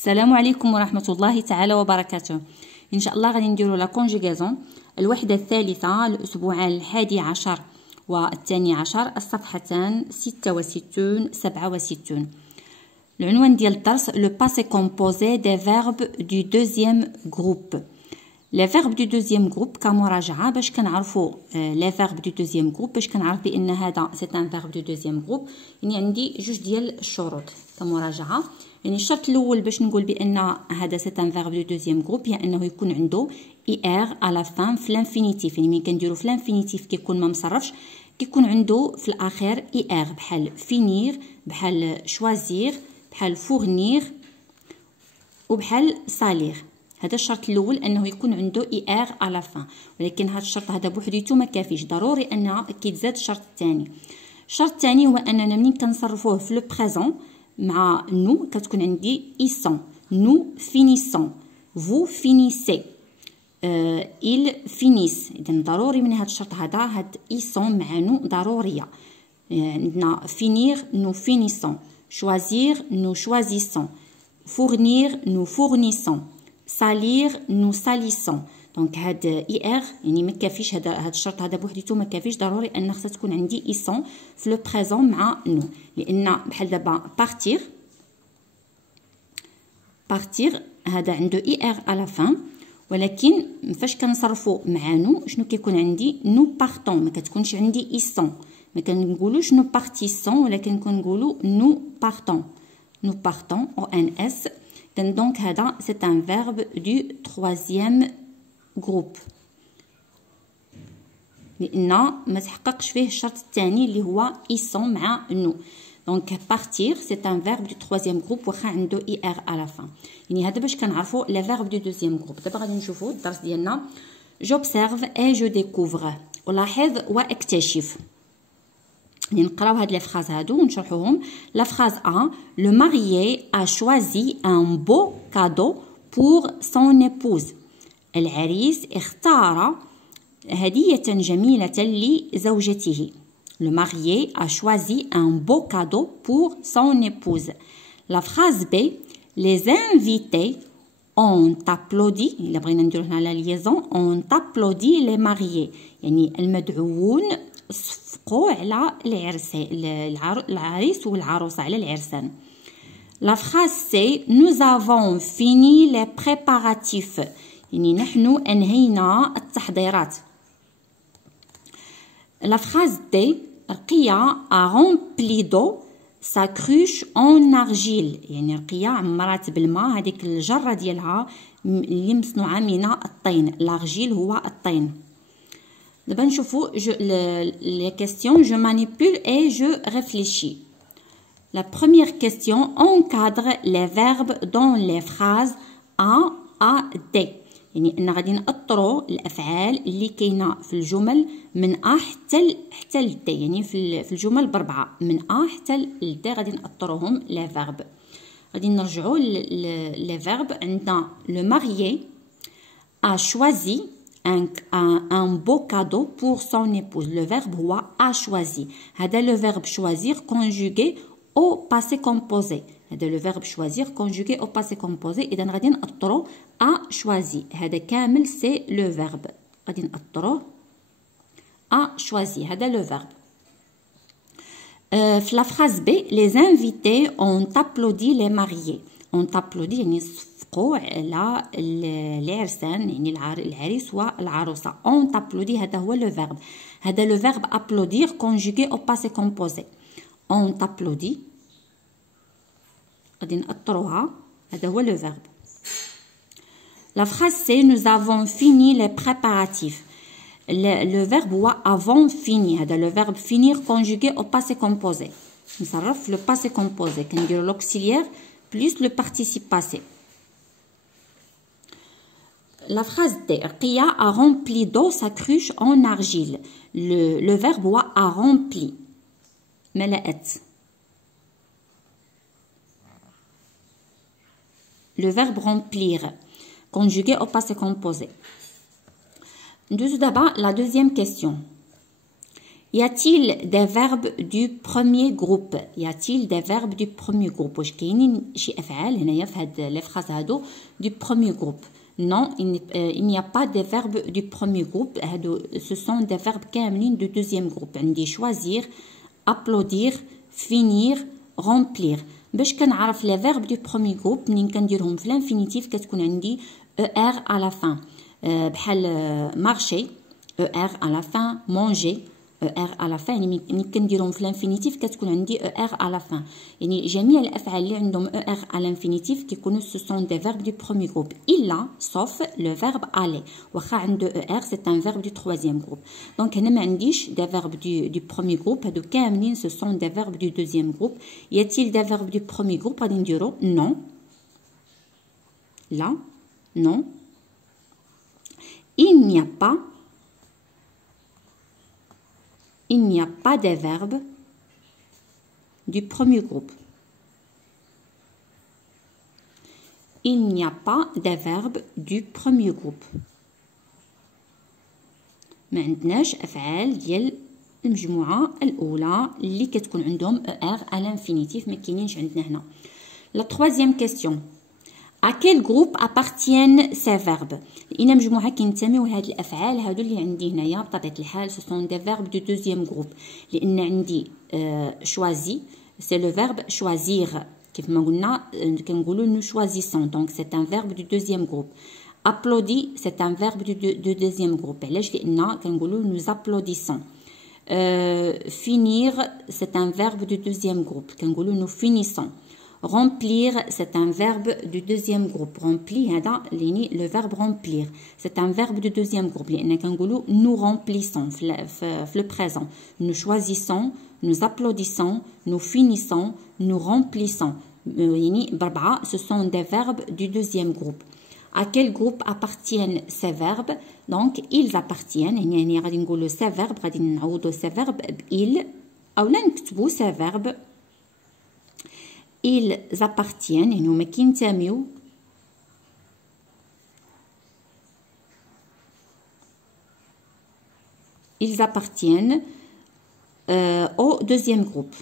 السلام عليكم ورحمة الله تعالى وبركاته. إن شاء الله غادي نديرو لا كونجيغازون الوحدة الثالثة الأسبوعان 11 و12 الصفحتان 66 67. العنوان ديال الدرس لو باسي كومبوزي دي فيرب دو دوزيام جروب. لي فيرب دو دوزيام جروب كمراجعة باش كنعرفوا لي فيرب دو دوزيام جروب، باش كنعرف بأن هذا سي ان فيرب دو دوزيام جروب. يعني عندي جوج ديال الشروط كمراجعة. يعني الشرط الاول باش نقول بان هذا سي ان فيرب دو دوزيام جروب هي انه يكون عنده اي ار على فان في الانفينيتيف. يعني ملي كنديرو في الانفينيتيف كيكون ما مصرفش كيكون عنده في الاخير اي ار، بحال فينير، بحال شوازير، بحال فورنير وبحال سالير. هذا الشرط الاول انه يكون عنده اي ار على فان، ولكن هذا الشرط هذا بوحديته ما كافيش، ضروري انه كيتزاد الشرط الثاني. الشرط الثاني هو اننا ملي كنصرفوه في لو بريزون مع nous كتكون عندي ils nous finissons vous finissez ils finissent. اذا ضروري من هذا الشرط هاد ils مع nous ضروريه. عندنا finir nous finissons، choisir nous choisissons، fournir nous fournissons، salir nous salissons. دونك هاد اي ار يعني ما كافيش، هذا الشرط هذا بوحديته ما كافيش، ضروري ان خصها تكون عندي اي سون في لو بريزون مع نو. لان بحال دابا بارتير هذا عنده اي ار على فان، ولكن فاش كنصرفوا مع نو شنو كيكون عندي؟ نو بارطون، ما كتكونش عندي اي سون، ما كنقولوش نو بارتيسون ولكن كنقولوا نو بارطون، نو بارطون او ان اس. دونك هذا سي ان فيرب دو تروازيام جروب لان ما تحققش فيه الشرط الثاني اللي هو إيسون مع نو. دونك بارتير سي ان فيرب دو تروازيام جروب واخا عنده اي ار على فان. يعني هذا باش كنعرفوا لي فيرب دو دوزيام جروب. دابا غادي نشوفوا الدرس ديالنا. جوبسيرف اي جو ديكوفر، الاحظ واكتشف. يعني نقراو هاد لي فراز هادو ونشرحوهم. لا فراز ا لو ماريي ا شوازي ان بو كادو بور سون ايبوز. العريس اختار هدية جميلة لزوجته. Le marié a choisi un beau cadeau pour son épouse. La phrase B, les invités ont applaudi. إلا بغينا نديرو هنا la liaison, ont applaudi les mariés. يعني المدعوون صفقوا على العريس والعروسة، على العرسان. La phrase C, nous avons fini les préparatifs. يعني نحن أنهينا التحضيرات. La phrase D, رقية a rempli d'eau sa cruche en argile. يعني رقية عمرات بالماء هذيك الجرة ديالها اللي مصنوعة من الطين. الارجيل هو الطين. دابا نشوفوا les questions. Je manipule et je réfléchis. La première question, encadre les verbes dans les phrases A D. يعني ان غادي نأطروا الافعال اللي كاينه في الجمل من ا حتى ل دي. يعني في الجمل باربعه من ا حتى ل دي غادي نأطروهم لي فيرب. غادي نرجعوا لي فيرب. عندنا لو ماريي ا شوازي un beau cadeau pour son épouse. le verbe هو a choisi. هذا لو فيرب choisir conjugué au passé composé. هذا لو فيرب choisir conjugué au passé composé. اذا غادي نأطرو a choisi. هذا كامل سي لو فيرب، غادي نأطروه a choisi. هذا لو فيرب. في لا فراز بي les invités ont applaudi les mariés. ont applaudi يعني صفقوا على العرسان، يعني العريس والعروسة. ont applaudi هذا هو لو فيرب. هذا لو فيرب applaudir conjugué au passé composé. ont applaudi غادي نأطروها، هذا هو لو فيرب. La phrase c'est nous avons fini les préparatifs. Le verbe هو avons fini. هذا le verbe finir conjugué au passé composé. نصرف le passé composé كنديرو l'auxiliaire plus le participe passé. La phrase D, Ria a rempli d'eau sa cruche en argile. Le verbe هو a rempli. ملأت. Le verbe remplir conjugué au passé composé. D'abord, la deuxième question. Y a-t-il des verbes du premier groupe? Y a-t-il des verbes du premier groupe? واش كاينين شي افعال هنايا في هاد لي فراز هادو du premier groupe? Non, il n'y a pas de verbes du premier groupe. Ce sont des verbes كاملين du deuxième groupe. عندي choisir, applaudir, finir, remplir. باش كنعرف les verbes du premier groupe منين كنديرهم في l'infinitif كتكون عندي er à la fin. بحال marcher, er à la fin, manger, er à la fin. يعني ملي كنديرهم في الانفينيتيف كتكون عندي er à la fin. يعني جميع الافعال اللي عندهم er à l'infinitif كيكونوا ce sont des verbes du premier groupe الا sauf le verbe aller. واخا عنده er c'est un verbe du troisième groupe. donc هنا ما عنديش des verbes du premier groupe. هادو كاملين ce sont des verbes du deuxième groupe. y a-t-il des verbes du premier groupe؟ غادي نديرو non, là, non. Il n'y a pas de verbes du premier groupe. Il n'y a pas de verbes du premier groupe. ما عندناش أفعال ديال المجموعة الأولى اللي كتكون عندهم er à l'infinitif ما كاينينش عندنا هنا. La troisième question. À quel groupe appartiennent ces verbes؟ لأن مجموعة كينتميو لهاد الأفعال هادو اللي عندي هنايا بطبيعة الحال ce sont des verbes du deuxième groupe. لأن عندي choisi c'est le verbe choisir كيف ما قلنا كنقولو nous choisissons donc c'est un verbe du deuxième groupe. Applaudi c'est un verbe du deuxième groupe. علاش؟ لأن كنقولو nous applaudissons. Finir c'est un verbe du deuxième groupe كنقولو nous finissons. Remplir, c'est un verbe du deuxième groupe. Remplir, le verbe remplir. C'est un verbe du deuxième groupe. Nous remplissons, le présent. Nous choisissons, nous applaudissons, nous finissons, nous remplissons. Ce sont des verbes du deuxième groupe. À quel groupe appartiennent ces verbes? Donc, ils appartiennent. Ces verbes, ces verbes, ils, ou ces verbes. Ils appartiennent, et nous ils appartiennent au deuxième groupe.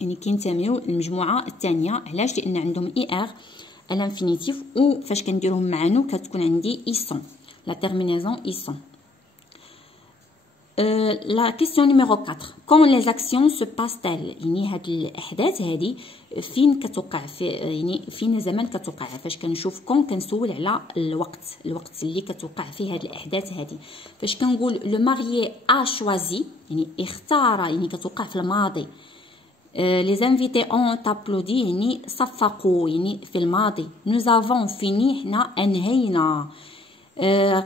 يعني كينتميو للمجموعة الثانية. علاش؟ لأن عندهم er à l'infinitif ou فاش كنديرهم مع نو كتكون عندي ils sont. La terminaison ils sont. La question numéro 4. Quand les actions se passent-elles؟ يعني هاد الأحداث هادي فين كتوقع يعني فين زمان كتوقع. فاش كنشوف كون كنسول على الوقت اللي كتوقع فيه هاد الأحداث هادي. فاش كنقول لو ماريي a choisi يعني اختار يعني كتوقع في الماضي. Les invités ont applaudi يعني صفقوا يعني في الماضي. Nous avons fini حنا أنهينا.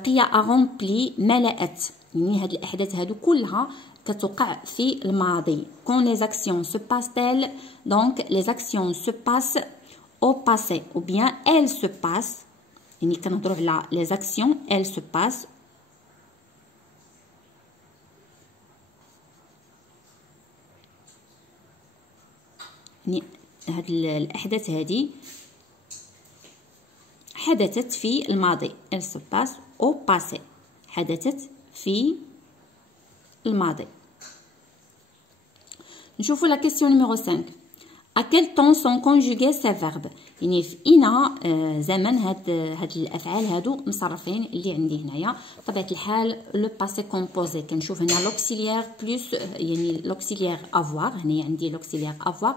قيا a rempli ملأت. يعني هاد الأحداث هادو كلها كتوقع في الماضي. Quand les actions se passent-elles؟ donc les actions se passent au passé ou bien elles se passent. يعني كنهضروا على les actions elles se passent يعني هاد الأحداث هادي حدثت في الماضي. elle se passe au passé. حدثت في الماضي. نشوفوا la question numéro 5. À quel temps sont conjugués ces verbes؟ يعني في إنا زمن هاد الأفعال هادو مصرفين اللي عندي هنايا. بطبيعة الحال لو باسي كومبوزي كنشوف هنا لوكسيليير بلس يعني لوكسيليير افوار. هنا عندي لوكسيليير افوار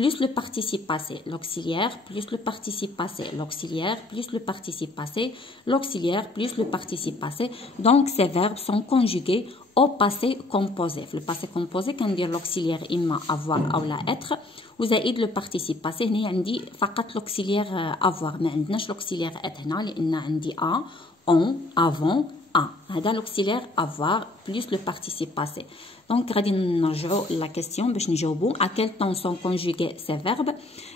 plus le participe passé, l'auxiliaire plus le participe passé, l'auxiliaire plus le participe passé, l'auxiliaire plus le participe passé. Donc ces verbes sont conjugués au passé composé. Le passé composé quand dire l'auxiliaire imma avoir ou la être وزائد le participe passé. هنا عندي فقط l'auxiliaire avoir ما عندناش l'auxiliaire être هنا لأن عندي a, on, avant, a. هذا l'auxiliaire avoir plus le participe passé. Donc غادي نرجعوا la question باش نجاوبوا à quel temps sont conjugués ces verbes.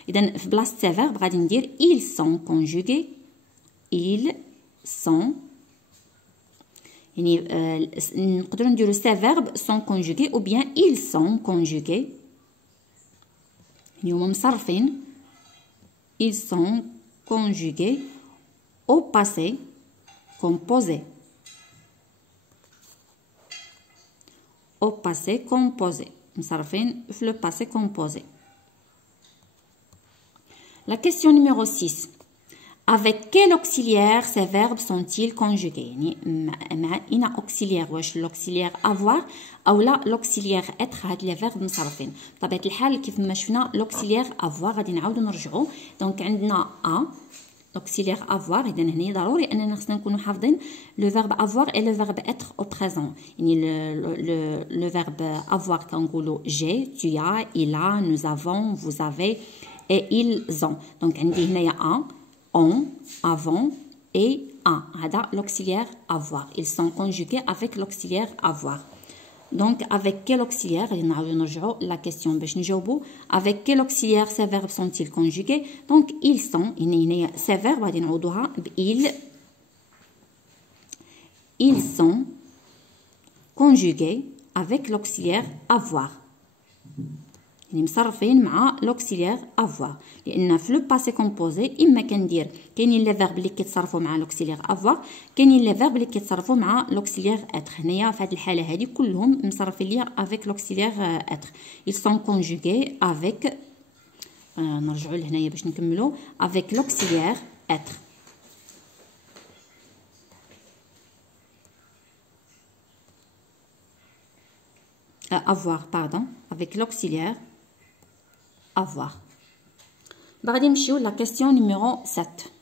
إذا في بلاصة ces verbes غادي ندير ils sont conjugués. ils sont يعني نقدروا نديروا ces verbes sont conjugués ou bien ils sont conjugués يعني هما مصرفين ils sont conjugués au passé composé. Au passé composé. مصرفين في le passé composé. La question numéro 6. Avec quel auxiliaire ces verbes sont-ils conjugués؟ يعني مع إن auxiliaire، واش l'auxiliaire avoir أو لا l'auxiliaire être. هاد لي فيرب مصرفين بطبيعة الحال كيف ما شفنا l'auxiliaire avoir غادي نعاودو نرجعو. دونك عندنا a l'auxiliaire avoir. إذا هنا ضروري أننا خصنا نكونو حافظين le verbe avoir et le verbe être au présent. يعني le verbe avoir كنقولو j'ai, tu as, il a, nous avons, vous avez et ils ont. Donc عندي هنايا a, on, avant et a. هذا l'auxiliaire avoir. Ils sont conjugués avec l'auxiliaire avoir. Donc avec quel auxiliaire؟ غادي نعاودو نرجعو la question باش نجاوبو. Avec quel auxiliaire ces verbes sont-ils conjugués؟ Donc ils sont. هنايا ces verbes غادي نعوضوها ب ils sont conjugués avec l'auxiliaire avoir. يعني مصرفين مع لوكسيليير افوار، لان في لو باسي كومبوزي اما كندير كاينين لي فيرب اللي كيتصرفوا مع لوكسيليير افوار، كاينين لي فيرب اللي كيتصرفوا مع لوكسيليير اتر. هنايا في هذه الحاله هذه كلهم مصرفين ليا افيك لوكسيليير اتر. ils sont conjugués avec نرجعوا لهنايا باش نكملوا avec l'auxiliaire être. avoir pardon, avec l'auxiliaire avoir. غادي نمشيو la question numéro 7.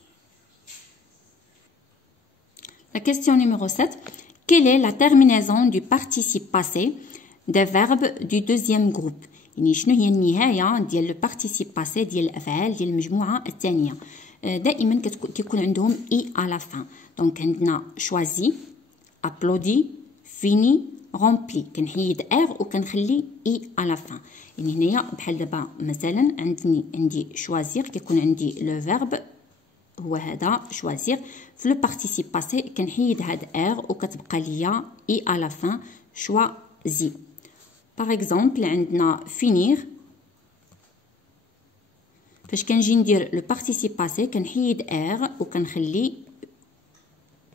La question numéro 7. Quelle est la terminaison du participe passé des verbes du deuxième groupe؟ يعني شنو هي النهاية ديال le participe passé ديال الأفعال ديال المجموعة الثانية؟ دائما كيكون عندهم اي à la fin. دونك عندنا choisi, applaudi, fini, rempli. كنحيد ار وكنخلي اي à la fin. يعني هنايا بحال دابا مثلا عندي choisir كيكون عندي لو فيرب هو هذا choisir. في لو بارتيسيب باسي كنحيد هاد ار وكتبقى ليا اي à la fin choisi. باغ اكزومبل عندنا finir. فاش كنجي ندير لو بارتيسيب باسي كنحيد ار وكنخلي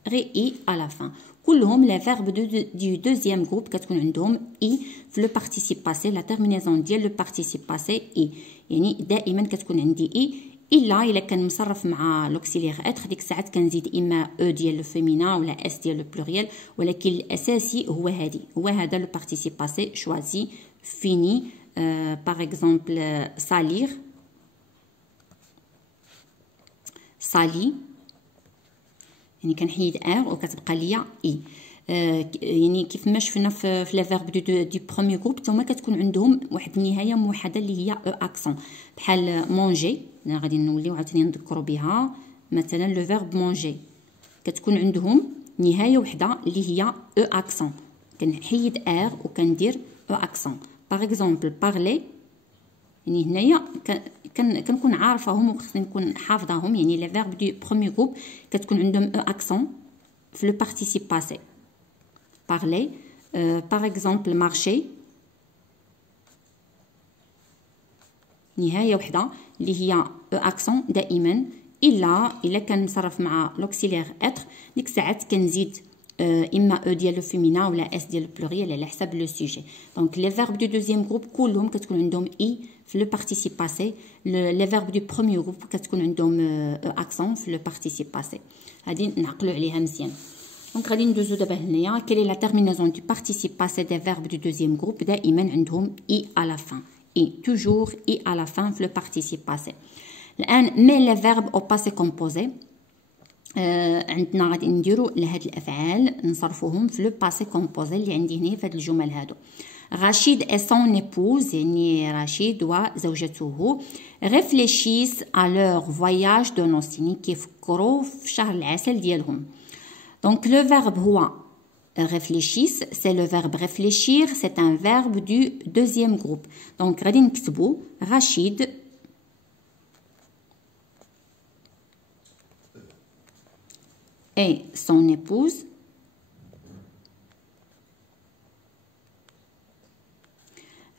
غير اي à la fin. كلهم لي فيرب دو دوزيام جروب كتكون عندهم اي في لو بارتيسيب باسي. لا تيرمينيزون ديال لو بارتيسيب باسي اي، يعني دائما كتكون عندي اي الا كان مصرف مع لوكسيليير اتر. ديك الساعات كنزيد اما او ديال لو فيمينا ولا اس ديال لو بلوريال، ولكن الاساسي هو هذا لو بارتيسيب باسي شوازي فيني. باغ اكزومبل سالير سالي، يعني كنحيد ار وكتبقى ليا اي. يعني كيف ما شفنا في لي فيرب دو بروميير جروب حتى كتكون عندهم واحد النهايه موحده اللي هي او اكسون. بحال مونجي غادي نوليو عاوتاني نذكروا بها. مثلا لو فيرب مونجي كتكون عندهم نهايه وحده اللي هي او اكسون. كنحيد ار وكندير او اكسون. باغ اكزومبل بارلي، يعني هنايا كنكون عارفاهم وخصني نكون حافظاهم. يعني لي فيرب دو بروميير جروب كتكون عندهم او اكسون في لو بارتيسيب باسي. parler par exemple marcher نهايه وحده اللي هي او اكسون دائما. الا كان مصرف مع لوكسيليير اتر ديك الساعات كنزيد اما او ديال لو فيمينا ولا اس ديال البلوريال على حسب لو سوجي. دونك لي فيرب دو دوزيام جروب كلهم كتكون عندهم اي في لو بارتيسيب باسي. لي فيرب دو بروميير جروب كتكون عندهم او اكسون في لو بارتيسيب باسي. هادي نعقلوا عليها مزيان. دونك غادي ندوزو دابا هنايا كيل لا تيرميناسيون دو بارتيسيب باسي دي فيرب دو دوزيام جروب. دائما عندهم اي à la fin. اي توجور اي à la fin في لو بارتيسيب باسي. الان مي لي فيرب او باسي كومبوزي عندنا غادي نديرو لهاد الافعال نصرفوهم في لو باسي كومبوزي اللي عندي هنا في هاد الجمل هادو. رشيد et son épouse يعني رشيد وزوجته réfléchissent à leur voyage de noces يعني كيفكروا في شهر العسل ديالهم. Donc le verbe هو réfléchissent, c'est le verbe réfléchir, c'est un verbe du deuxième groupe. Donc غادي نكتبو رشيد et son épouse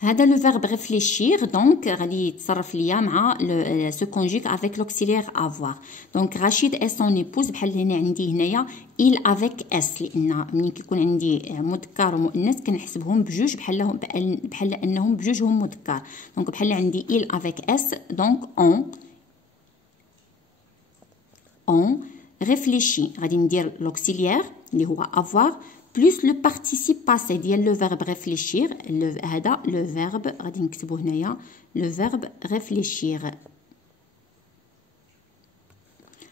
هذا لو فيرب réfléchir دونك غادي يتصرف ليا مع سو كونجيك افيك لوكسيليير افوار. دونك رشيد اي سون ايبوز بحال هنا عندي هنايا il افيك اس، لان ملي كيكون عندي مذكر ومؤنث كنحسبهم بجوج بحال انهم بجوج هم مذكر. دونك بحال عندي il افيك اس دونك on réfléchit. غادي ندير لوكسيليير اللي هو avoir plus le participe passé ديال لو فيرب réfléchir. هذا لو فيرب غادي نكتبو هنايا لو فيرب réfléchir.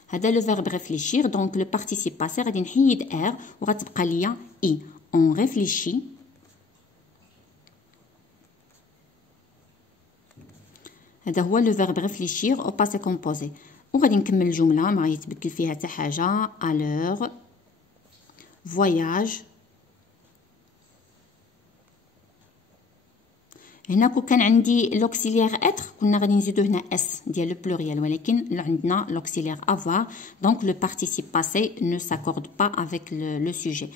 هذا لو فيرب réfléchir دونك لو participe passé غادي نحيد ار وغتبقى ليا اي. on réfléchit. هذا هو لو فيرب réfléchir au passé composé. وغادي نكمل الجمله ما يتبدل فيها حتى حاجه. à l'heure voyage. هنا كون كان عندي لوكسيليير اتر كنا غادي نزيدو هنا اس ديال لو بلوريال، ولكن عندنا لوكسيليير افوار دونك لو بارتيسيب باسي ne s'accorde pas avec le sujet.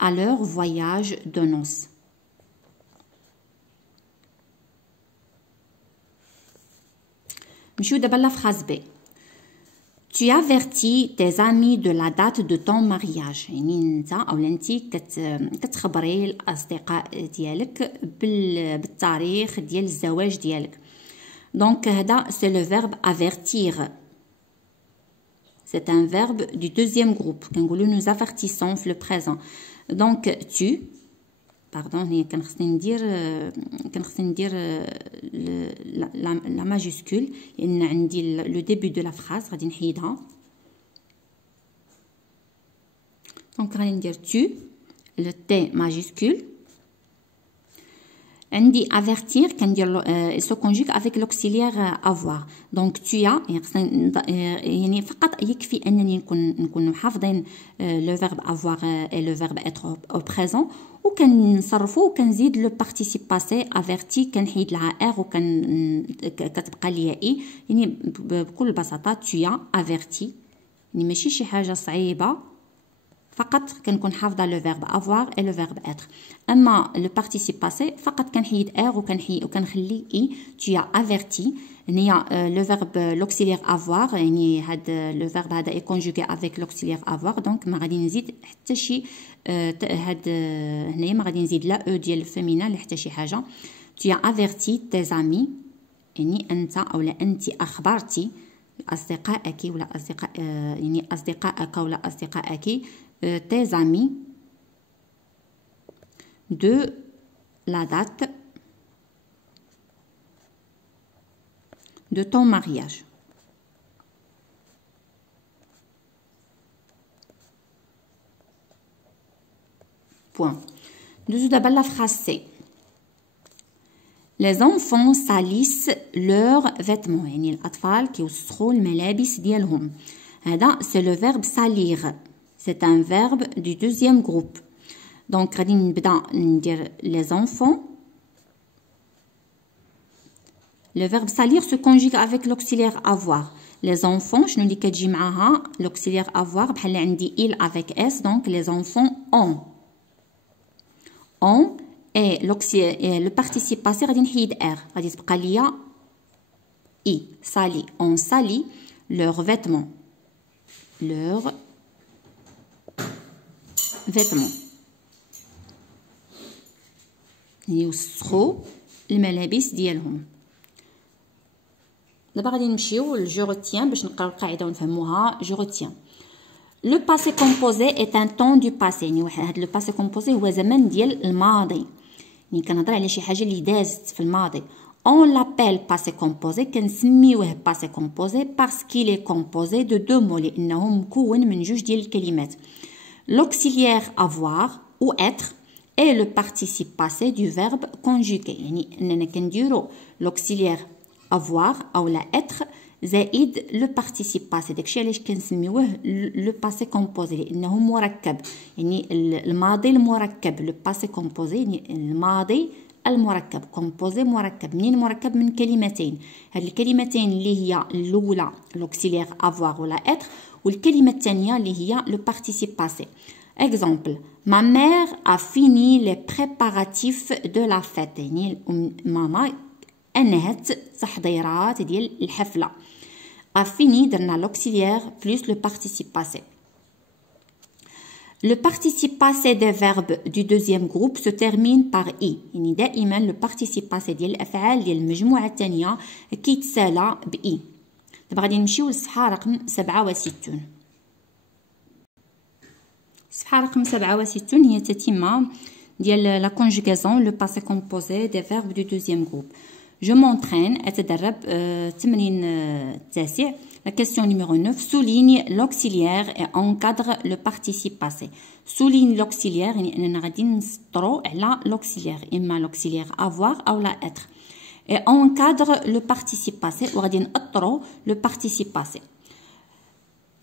à l'heure voyage de noces. نمشيو دابا لا فراز بي. Tu avertis tes amis de la date de ton mariage. يعني انت او انت كتخبري الاصدقاء ديالك بالتاريخ ديال الزواج ديالك. دونك هذا سي لو فيرب avertir. C'est un verbe du deuxième groupe. كنقولوا nous avertissons في le présent. دونك tu باردون هي كان خصني ندير لا ماجيسكول لان عندي لو ديبي دو لا فراز غادي نحيدها. دونك غادي ندير تو لو تي ماجيسكول. عندي avertir كندير سو كونجيك افيك لوكسيليير افوار. دونك تويا يعني فقط يكفي انني نكون حافظين لو فيرب افوار اي لو فيرب اتر او بريزون وكنصرفو وكنزيد لو بارتيسيب باسي افيرتي كنحيد لها ار كتبقى ليا اي. يعني بكل بساطه تويا افيرتي يعني ماشي شي حاجه صعيبه، فقط كنكون حافظه لو فيرب افوار اي لو فيرب اتر. اما لو بارتيسيب باسي فقط كنحيد ار وكنخلي اي. tu as averti هنايا لو فيرب لوكسيليير افوار يعني هاد لو فيرب هذا اي كونجوغي افيك لوكسيليير افوار. دونك ما غادي نزيد حتى شي هاد هنايا ما غادي نزيد لا او ديال الفيمينا لا حتى شي حاجه. tu as averti tes amis يعني انت او لا انت اخبرتي اصدقائك ولا اصدقاء يعني اصدقائك ولا اصدقائك tes amis de la date de ton mariage. Point. Nous d'abord la phrase C. Les enfants salissent leurs vêtements. يعني الأطفال كيوسخوا الملابس ديالهم. هذا c'est le verbe salir. C'est un verbe du deuxième groupe. Donc غادي نبدا ندير les enfants. Le verbe salir se conjugue avec l'auxiliaire avoir. Les enfants شنو اللي كتجي معاها l'auxiliaire avoir بحال عندي il avec s. Donc les enfants ont. ont et le participe passé غادي نحيد r غادي تبقى ليا i. sali on salit leurs vêtements. leurs vêtements يوسخوا الملابس ديالهم. دابا غادي نمشيو لجو روتيان باش نقراو القاعده ونفهموها. جو روتيان لو باسي كومبوزي ايت ان طون دو باسي. يعني هاد لو باسي كومبوزي هو زمن ديال الماضي، يعني كنهضر على شي حاجه اللي دازت في الماضي. on l'appelle passé composé كنسميوه باسي كومبوزي parce qu'il est composé de deux mots لانه مكون من جوج ديال الكلمات. l'auxiliaire avoir ou être et le participe passé du verbe conjugué. يعني اننا كنديرو l'auxiliaire avoir او لا être زائد لو بارتيسيب باسي. داكشي علاش كنسميوه لو باسي كومبوزي لانه مركب، يعني الماضي المركب. لو باسي كومبوزي يعني الماضي المركب. كومبوزي مركب. منين مركب؟ من كلمتين. هاد الكلمتين اللي هي الاولى لوكسيليير افوار ولا اتر، والكلمه الثانيه اللي هي لو بارتيسيب باسي. Exemple, ma mère a fini les préparatifs de la fête. يعني ماما أنهت تحضيرات ديال الحفلة. A fini درنا l'auxiliaire plus le participe passé. Le participe passé des verbes du deuxième groupe se termine par i. يعني دائما le participe passé ديال الأفعال ديال المجموعة الثانية كيتسالى ب i. دابا غادي نمشيو للصفحة رقم 67. الصفحة رقم 67 هي تتمة ديال la conjugaison le passé composé des verbes du deuxième groupe. Je m'entraîne أتدرب التمرين التاسع. La question numéro 9, souligne l'auxiliaire et encadre le participe passé. Souligne l'auxiliaire يعني أننا غادي نسطرو على l'auxiliaire إما l'auxiliaire avoir أو لا être. Et encadre le participe passé وغادي نأطرو le participe passé.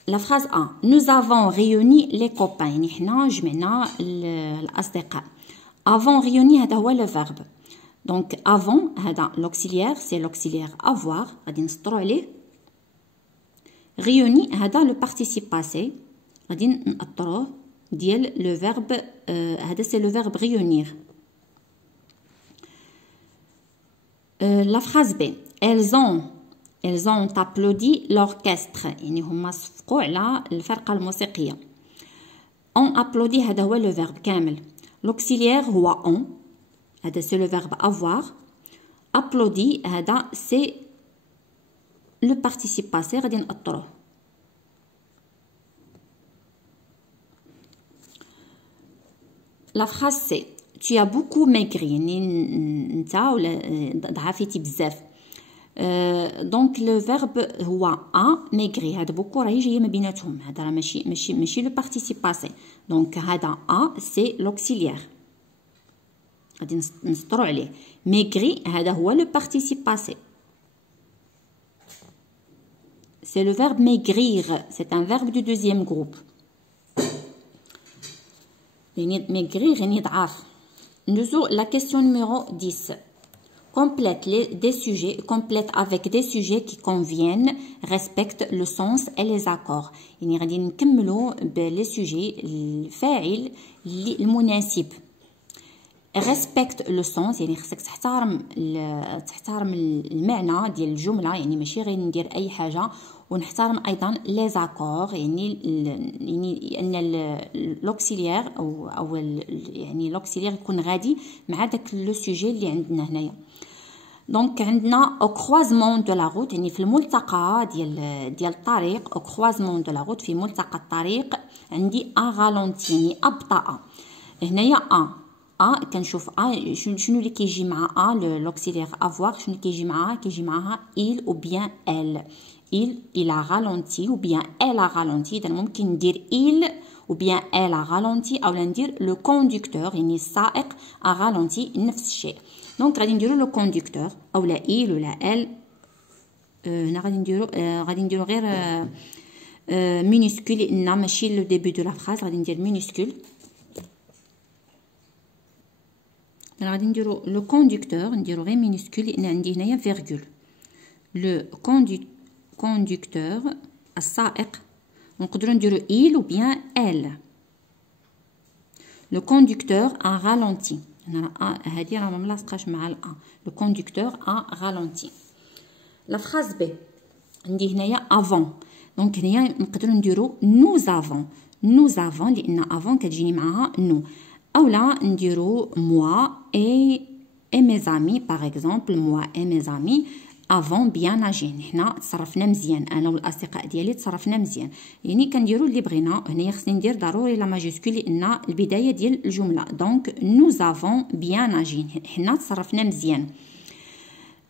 La phrase A, nous avons réuni les copains. يعني حنا جمعنا الأصدقاء. Avons réuni هذا هو le verbe. Donc avant هذا l'auxiliaire c'est l'auxiliaire avoir غادي نسطرو عليه. réuni هذا le participe passé غادي نأطروه ديال le verbe هذا c'est le verbe réunir. La phrase B, elles ont applaudi l'orchestre. يعني هما صفقوا على الفرقة الموسيقية. On applaudit هذا هو le verbe كامل. L'auxiliaire هو on. هذا c'est le verbe avoir. Applaudi هذا c'est le participe passé غادي نأطروه. La phrase C, tu as beaucoup maigri. يعني انت ولا ضعفتي بزاف. دونك لو فيرب هو a maigri. هذا بوكو راهي جايه ما بيناتهم. هذا راه ماشي لو بارتيسيب باسي. دونك هذا a سي لوكسيليير غادي نسطرو عليه. maigri هذا هو لو بارتيسيب باسي. c'est le verbe maigrir. c'est un verbe du deuxième groupe. يعني maigrir يعني ضعاف. La question numéro 10. Complète des sujets, complète avec des sujets qui conviennent, respectent le sens et les accords. يعني غادي نكملوا بلي سوجي الفاعل المناسب. respecte le sens يعني خصك تحترم المعنى ديال الجمله. يعني ماشي غير ندير اي حاجه. ونحترم ايضا لي زاكور يعني ان لوكسيليير او يعني لوكسيليير يكون غادي مع داك لو سوجي اللي عندنا هنايا. دونك عندنا او كروازمون دو لا روت يعني في الملتقى ديال الطريق. او كروازمون دو لا روت في ملتقى الطريق عندي ا غالونتي يعني ابطا. هنايا كنشوف شنو اللي كيجي مع لوكسيليير افوار. شنو كيجي معاها il ou bien elle. il a ralenti ou bien elle a ralenti. إذا ممكن ندير il ou bien elle a ralenti أو ندير le conducteur يعني السائق a ralenti نفس الشيء. دونك غادي نديرو لو كوندكتور أو لا il ولا elle. هنا غادي نديرو غير minuscule لأن ماشي لو ديبي دو لا فراز. غادي ندير minuscule. غادي نديرو لو كوندكتور نديرو غير minuscule لأن عندي هنايا فيرغول. لو conducteur السائق نقدروا نديرو il ou bien elle. le conducteur a ralenti. هنا هذه راه ما ملاصقاش مع ال a. le conducteur a ralenti. la phrase B عندي هنايا avant. دونك هنايا نقدروا نديرو nous avons لان avant كتجيني معاها nous. اولا نديرو moi et mes amis par exemple. moi et mes amis افون بيان اجي. حنا تصرفنا مزيان انا والاصدقاء ديالي تصرفنا مزيان. يعني كنديرو اللي بغينا. هنايا خصني ندير ضروري لا ماجيسكول لان البدايه ديال الجمله. دونك نوز افون بيان اجي حنا تصرفنا مزيان.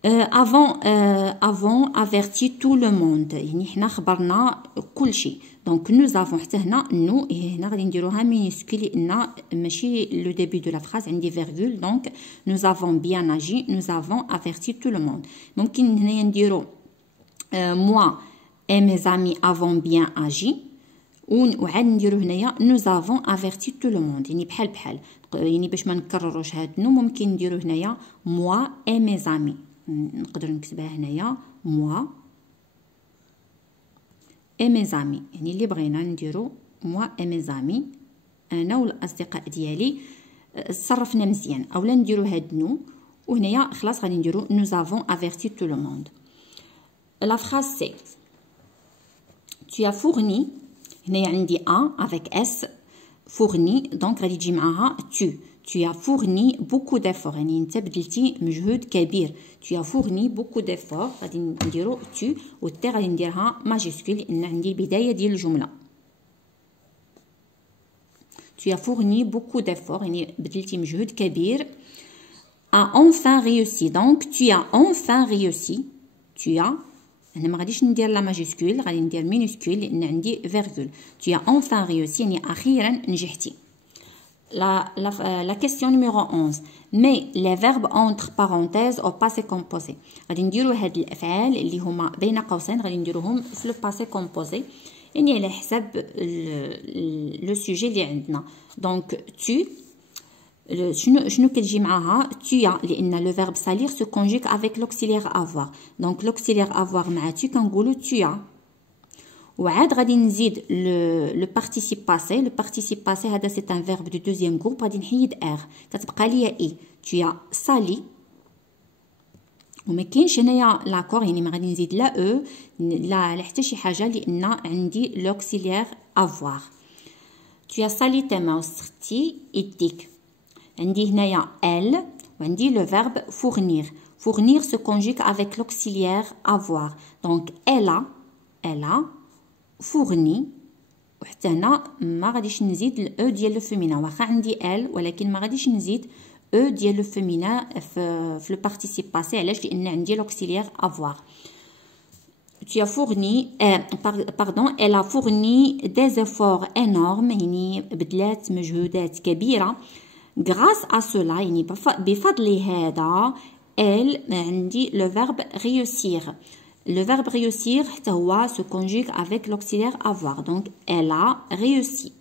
افون افيرتي تو لو موند يعني حنا خبرنا كل شيء. دونك نوز افون حتى هنا نو هنا غادي نديروها مينيسكول لان ماشي لو ديبي دو لا فراز عندي فيرغول. دونك نوز افون بيان اجي نوز افون افيرتي تو لو موند. ممكن هنايا نديرو موا اي مي زامي افون بيان اجي وعاد نديرو هنايا نوز افون افيرتي تو لو موند يعني بحال يعني باش ما نكرروش هاد نو. ممكن نديرو هنايا موا اي مي زامي. نقدر نكتبها هنايا moi et mes amis يعني اللي بغينا نديرو moi et mes amis انا والاصدقاء ديالي تصرفنا مزيان، اولا نديرو هاد نو وهنايا خلاص غادي نديرو nous avons averti tout le monde. La phrase c'est tu as fourni، هنايا عندي a avec s fourni دونك غادي تجي معاها tu as fourni beaucoup d'efforts، يعني انت بذلتي مجهود كبير. tu as fourni beaucoup d'efforts غادي نديرو tu والتي غادي نديرها ماجيسكول لان عندي البدايه ديال الجمله. tu as fourni beaucoup d'efforts يعني بذلتي مجهود كبير. a enfin réussi donc tu as enfin réussi. tu as هنا ما غاديش ندير لا ماجيسكول، غادي ندير مينوسكول لان عندي فيرغول. tu as enfin réussi يعني اخيرا نجحتي. La question numéro 11 mais les verbes entre parenthèses au passé composé. غادي نديرو هاد الافعال اللي هما بين قوسين غادي نديروهم في لو باسي كومبوزي يعني على حساب لو سوجي اللي عندنا. دونك tu شنو كتجي معاها tu as لان لو فيرب salir se conjugue avec l'auxiliaire avoir. دونك l'auxiliaire avoir مع tu كنقولو tu as. وعاد غادي نزيد لو بارتيسيب باسي. لو بارتيسيب باسي هذا سي ان فيرب دو دوزيام جروب غادي نحيد ار كتبقى ليا اي. tu as sali وما كاينش هنايا لاكور يعني ما غادي نزيد لا او لا حتى شي حاجه لان عندي لوكسيليير افوار. tu as sali tes mains وسختي يديك. عندي هنايا ال وعندي لو فيرب fournir. fournir se conjugue avec l'auxiliaire avoir. donc elle a fourni وحتى هنا ما غاديش نزيد الاو ديال لو فيمينا واخا عندي ال ولكن ما غاديش نزيد او ديال لو فيمينا في لو بارتيسيب باسي. علاش؟ لان عندي لوكسيليير افوار. tu as fourni pardon elle a fourni des efforts énormes يعني بذلات مجهودات كبيره. grâce à cela يعني بفضل هذا elle عندي le verbe réussir. Le verbe réussir حتى هو se conjugue avec l'auxiliaire avoir. donc elle a réussi.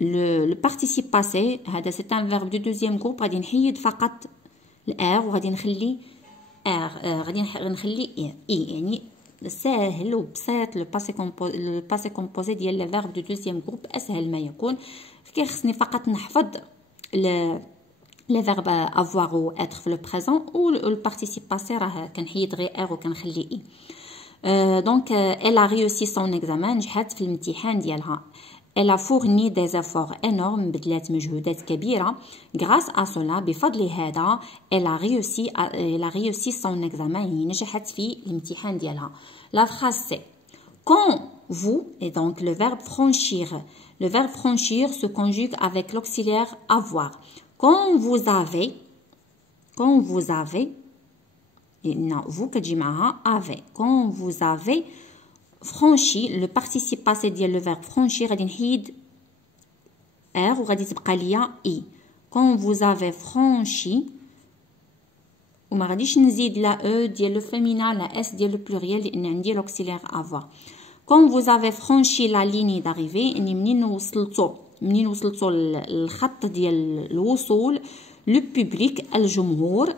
Le participe passé هذا c'est un verbe du deuxième groupe غادي نحيد فقط الار وغادي نخلي غادي نخلي اي يعني ساهل وبسيط. لو باسي كومبوزي ديال لي فيرب دو دوزيام جروب اسهل ما يكون. كيخصني فقط نحفظ لي فيرب افوار و اتر في لو بريزون و البارتيسيب باسي راه كنحيد غير ار وكنخلي اي. دونك elle a réussi son examen نجحت في الامتحان ديالها. elle a fourni des efforts énormes بذلات مجهودات كبيرة. grâce à cela بفضل هذا elle a réussi son examen يعني نجحت في الامتحان ديالها. la phrase c'est quand vous et donc le verbe franchir. le verbe franchir se conjugue avec l'auxiliaire avoir. quand vous avez non vous كتجي معها avez. quand vous avez franchi le participe passé ديال le verbe franchir غادي نحيد ار وغادي تبقى ليا اي. quand vous avez franchi وما غاديش نزيد لا او ديال لو فيمينا لا اس ديال لو بلوريال لان عندي لوكسيلير افوار. quand vous avez franchi la ligne d'arrivée يعني منين وصلتوا للخط ديال الوصول لو بوبليك الجمهور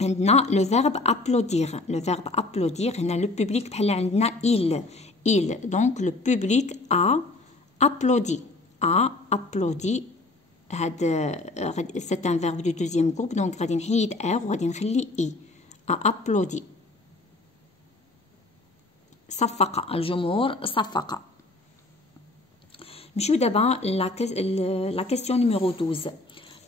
عندنا لو فيرب ابلودير. لو فيرب ابلودير هنا لو بوبليك بحال عندنا il دونك لو بوبليك ابلودي هاد سي ان فيرب دو دوزيام جروب دونك غادي نحيد ار وغادي نخلي اي. ابلودي صفق الجمهور صفق. نمشيو دابا la question numéro 12.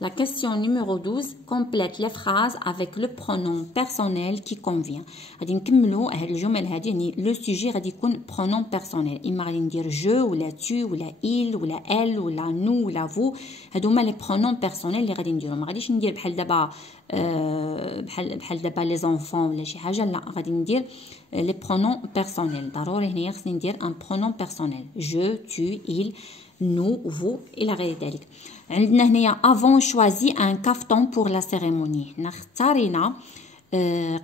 La question numéro 12 complète les phrases avec le pronom personnel qui convient. غادي نكملوا هاد الجمل هادي يعني لو سوجي غادي يكون pronom personnel. اما غادي ندير جو ولا tu ولا il ولا elle ولا nous ولا vous. هادو هما لي pronom personnel اللي غادي نديرهم. ما غاديش ندير بحال دابا بحال دابا لي زونفون ولا شي حاجه. لا غادي ندير لي pronom personnel. ضروري هنايا خصني ندير ان pronom personnel. je tu il nous vous الى غير ذلك. عندنا هنايا avons choisi un caftan pour la cérémonie. حنا اختارينا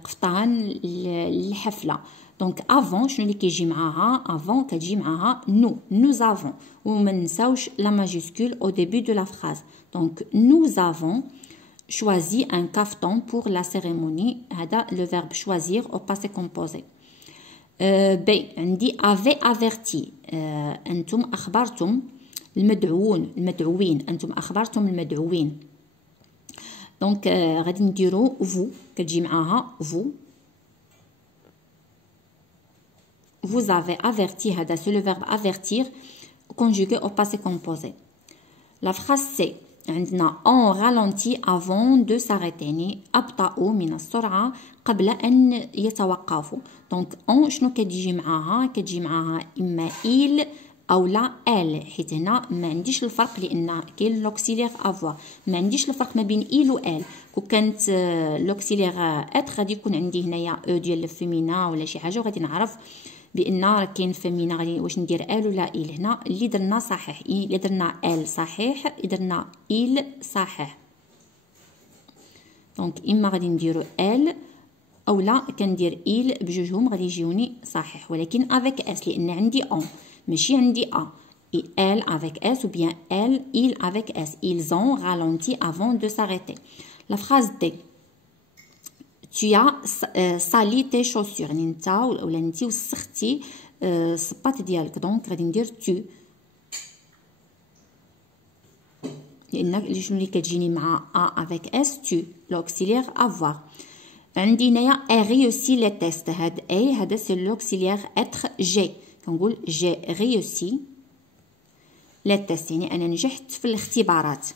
قفطان للحفله. دونك avant شنو اللي كيجي معاها؟ avant كتجي معاها nous avons وما نساوش لا ماجيسكول au début de la phrase. donc nous avons choisi un caftan pour la cérémonie. هذا le verbe choisir au passé composé. B عندي avait averti. انتم اخبرتم المدعوين انتم اخبرتم المدعوين. دونك غادي نديرو vous كتجي معاها vous. Vous avez averti, هذا c'est le verbe avertir conjugué au passé composé. La phrase c'est عندنا on ralentit avant de s'arrêter، يعني أبطأوا من السرعة قبل أن يتوقفوا. دونك on شنو كتجي معاها إما il أو لا elle، حيت هنا ما عنديش الفرق لأن كاين لوكسيليغ افوار، ما عنديش الفرق ما بين il و elle. كون كانت لوكسيليغ ات غادي يكون عندي هنايا او ديال الفيمينا ولا شي حاجة، وغادي نعرف بان راه كاين فيمينا غادي واش ندير ال ولا il. هنا اللي درنا صحيح، اللي درنا ال صحيح، اللي درنا il صحيح. دونك اما غادي نديرو ال اولا كندير il، بجوجهم غادي يجيوني صحيح، ولكن افيك اس لان عندي اون ماشي عندي ا. elle avec s ou bien elle il avec s. Ils ont ralenti avant de s'arrêter. La phrase D. Tu as sali tes chaussures، يعني نتا ولا انتي وسختي الصباط ديالك. دونك غادي ندير tu لان شنو اللي كتجيني مع ا avec s tu l'auxiliaire avoir. عندي هنايا a réussi les tests، هاد اي هذا سي l'auxiliaire être j'ai. كنقول j'ai réussi les tests يعني انا نجحت في الاختبارات.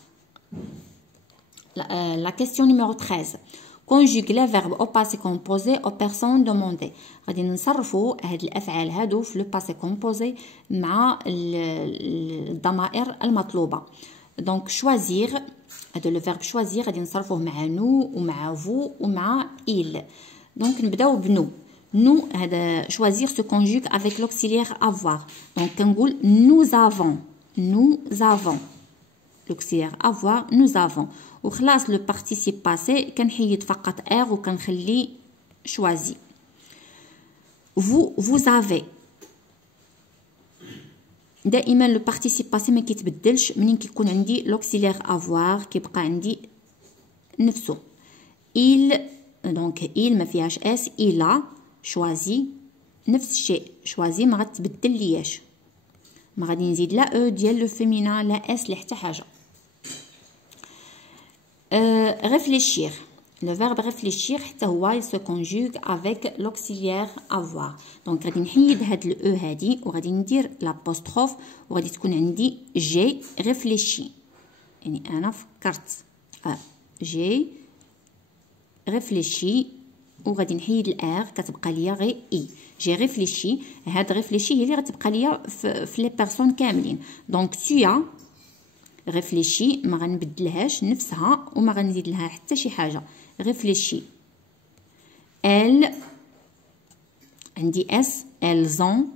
La question numéro 13. Conjugue les verbes au passé composé aux personnes demandées. غادي نصرفوا هاد الافعال هادو في لو باسي كومبوزي مع الضمائر المطلوبه. دونك choisir، هذا لو فيرب choisir غادي نصرفوه مع nous ومع vous ومع il. دونك نبداو بنو. nous هذا choisir se conjugue avec l'auxiliaire avoir. donc كنقول nous avons l'auxiliaire avoir nous avons. وخلاص لو participe passé كنحيد فقط r وكنخلي choisi. vous avez دائما لو participe passé ما كيتبدلش منين كيكون عندي l'auxiliaire avoir كيبقى عندي نفسه. il دونك il ما فيهاش s. il a choisi نفس الشيء choisi ما غتبدل لياش، ما غادي نزيد لا او ديال لو فيمينا لا اس لا حتى حاجه. réfléchir le verbe réfléchir حتى هو se conjugue avec l'auxiliaire avoir. دونك غادي نحيد هاد الاو هادي وغادي ندير لابوستروف وغادي تكون عندي جي réfléchi، يعني انا فكرت جي réfléchi وغادي نحيد الار كتبقى ليا غير اي. جي ريفليشي، هاد ريفليشي هي اللي غتبقى ليا في لي بيرسون كاملين. دونك تيا ريفليشي ما غنبدلهاش نفسها وما غنزيد لها حتى شي حاجه. ريفليشي ال عندي اس الزون،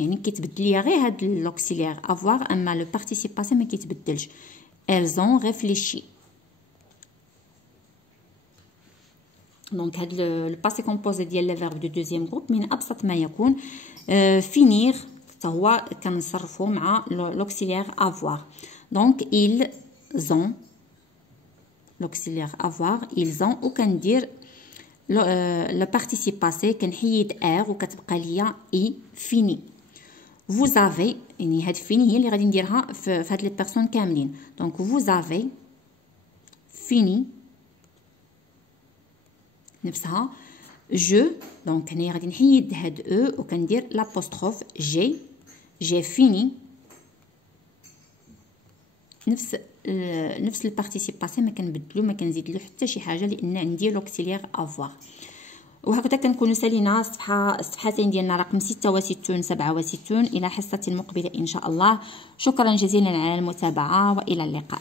يعني كيتبدل ليا غير هاد لوكسيليير افوار، اما لو بارتيسيب باسي ما كيتبدلش. الزون ريفليشي. دونك هاد لو باسي كومبوزي ديال لي فيرب دو دوزيام جروب من ابسط ما يكون. فينير حتى هو كنصرفو مع لوكسيليير افوار. دونك ils ont l'auxiliaire avoir ils ont وكندير لو بارتيسيب باسي كنحيد ار وكتبقى ليا اي فيني. vous avez يعني هاد فيني هي اللي غادي نديرها في هاد لي بيرسون كاملين. دونك vous avez fini نفسها. جو دونك هنايا غادي نحيد هاد او وكندير لابوستروف جي فيني نفس البارتيسيب باسي ما كنبدلو ما كنزيدلو حتى شي حاجه لان عندي لوكسيليير افوار. وهكذا كنكونوا سالينا الصفحتين ديالنا رقم 66 67. الى حصه مقبله ان شاء الله. شكرا جزيلا على المتابعه والى اللقاء.